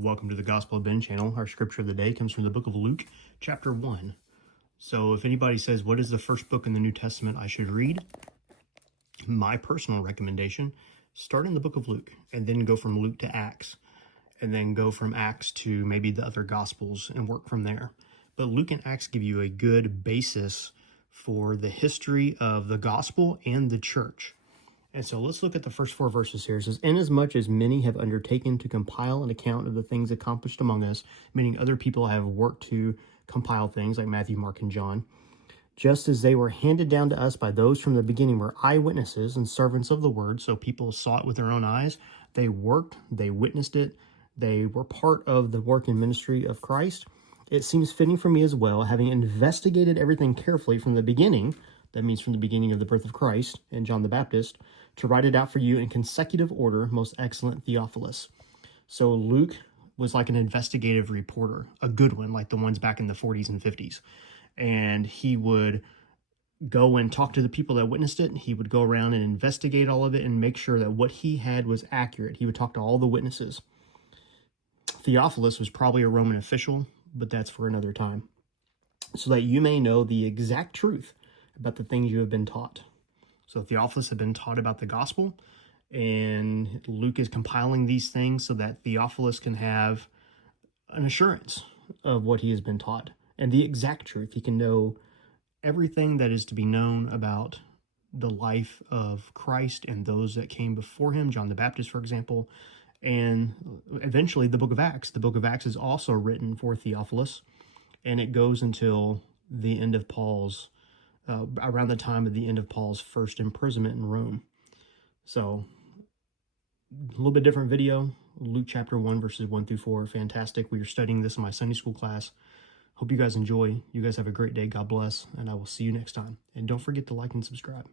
Welcome to the Gospel of Ben channel. Our scripture of the day comes from the book of Luke, chapter 1. So if anybody says, what is the first book in the New Testament I should read? My personal recommendation, start in the book of Luke and then go from Luke to Acts and then go from Acts to maybe the other Gospels and work from there. But Luke and Acts give you a good basis for the history of the gospel and the church. And so let's look at the first 4 verses here. It says, "Inasmuch as many have undertaken to compile an account of the things accomplished among us," meaning other people have worked to compile things like Matthew, Mark, and John, "just as they were handed down to us by those from the beginning were eyewitnesses and servants of the word," so people saw it with their own eyes. They worked, they witnessed it, they were part of the work and ministry of Christ. "It seems fitting for me as well, having investigated everything carefully from the beginning," that means from the beginning of the birth of Christ and John the Baptist, "to write it out for you in consecutive order, most excellent Theophilus." So Luke was like an investigative reporter, a good one, like the ones back in the 40s and 50s. And he would go and talk to the people that witnessed it. He would go around and investigate all of it and make sure that what he had was accurate. He would talk to all the witnesses. Theophilus was probably a Roman official, but that's for another time. "So that you may know the exact truth about the things you have been taught." So Theophilus had been taught about the gospel, and Luke is compiling these things so that Theophilus can have an assurance of what he has been taught and the exact truth. He can know everything that is to be known about the life of Christ and those that came before him, John the Baptist, for example, and eventually the book of Acts. The book of Acts is also written for Theophilus, and it goes until the end of Paul's around the time of the end of Paul's first imprisonment in Rome. So a little bit different video. Luke chapter 1 verses 1 through 4. Fantastic. We are studying this in my Sunday school class. Hope you guys enjoy. You guys have a great day. God bless. And I will see you next time. And don't forget to like and subscribe.